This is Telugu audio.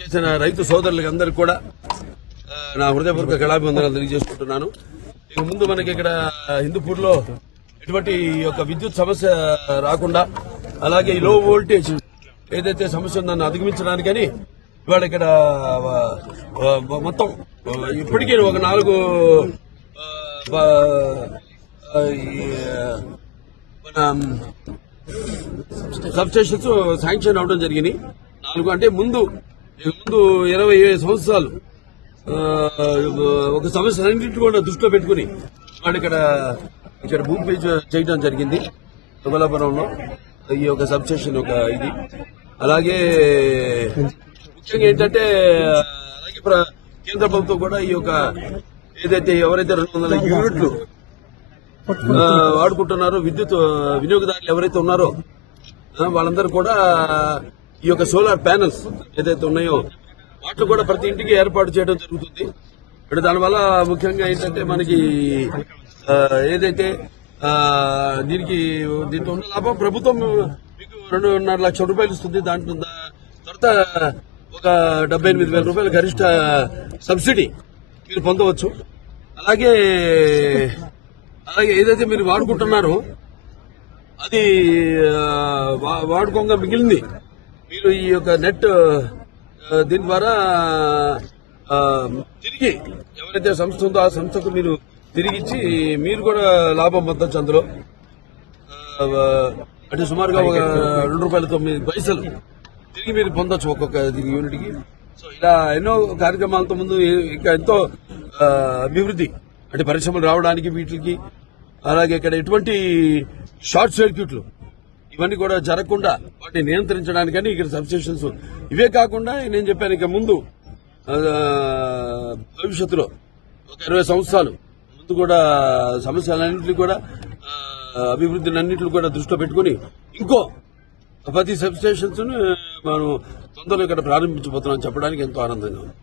చేసిన రైతు సోదరులకి అందరికి కూడా నా హృదయపూర్వక కళాభివందనాలు తెలియజేసుకుంటున్నాను. ఇక ముందు మనకి ఇక్కడ హిందూపూర్లో ఎటువంటి యొక్క విద్యుత్ సమస్య రాకుండా, అలాగే ఈ లో వోల్టేజ్ ఏదైతే సమస్య ఉందో దాన్ని అధిగమించడానికని ఇవాళ ఇక్కడ మొత్తం ఇప్పటికీ ఒక 4 సబ్ స్టేషన్స్ శాంక్షన్ అవడం జరిగింది. 4 అంటే ముందు 20 సంవత్సరాలు ఒక సమస్య అన్నింటినీ కూడా దృష్టిలో పెట్టుకుని వాళ్ళు ఇక్కడ భూమి పేజ్ చేయడం జరిగింది తుమ్మలాపురంలో ఈ యొక్క సబ్ స్టేషన్ ఒక ఇది. అలాగే ముఖ్యంగా ఏంటంటే అలాగే కేంద్ర ప్రభుత్వం కూడా ఈ యొక్క ఏదైతే ఎవరైతే 200 యూనిట్లు వాడుకుంటున్నారో విద్యుత్ వినియోగదారులు ఎవరైతే ఉన్నారో వాళ్ళందరూ కూడా ఈ యొక్క సోలార్ ప్యానెల్స్ ఏదైతే ఉన్నాయో వాటిని కూడా ప్రతి ఇంటికి ఏర్పాటు చేయడం జరుగుతుంది. ఇప్పుడు దానివల్ల ముఖ్యంగా ఏంటంటే మనకి ఏదైతే దీంట్లో ఉన్న లాభం ప్రభుత్వం మీకు 2.5 లక్షల రూపాయలు ఇస్తుంది. దాంట్లో తర్వాత ఒక 78,000 రూపాయల గరిష్ట సబ్సిడీ మీరు పొందవచ్చు. అలాగే ఏదైతే మీరు వాడుకుంటున్నారో అది వాడుకోగా మిగిలింది మీరు ఈ యొక్క నెట్ దీని ద్వారా తిరిగి ఎవరైతే సంస్థ ఉందో ఆ సంస్థకు మీరు తిరిగిచ్చి మీరు కూడా లాభం పొందొచ్చు. అందులో అంటే సుమారుగా ఒక ₹2.09 తిరిగి మీరు పొందొచ్చు ఒక్కొక్క యూనిట్కి. సో ఇలా ఎన్నో కార్యక్రమాలతో ముందు ఇంకా ఎంతో అభివృద్ధి అంటే పరిశ్రమలు రావడానికి వీటికి, అలాగే ఇక్కడ ఎటువంటి షార్ట్ సర్క్యూట్లు ఇవన్నీ కూడా జరగకుండా వాటిని నియంత్రించడానికని ఇక్కడ సబ్స్టేషన్స్ ఇవే కాకుండా నేను చెప్పాను ఇక ముందు భవిష్యత్తులో ఒక 20 సంవత్సరాలు ముందు కూడా సమస్యలన్నింటినీ కూడా అభివృద్ధిని కూడా దృష్టిలో పెట్టుకుని ఇంకో 10 సబ్స్టేషన్స్ మనం తొందరలో ఇక్కడ ప్రారంభించబోతున్నాం చెప్పడానికి ఎంతో ఆనందంగా ఉంది.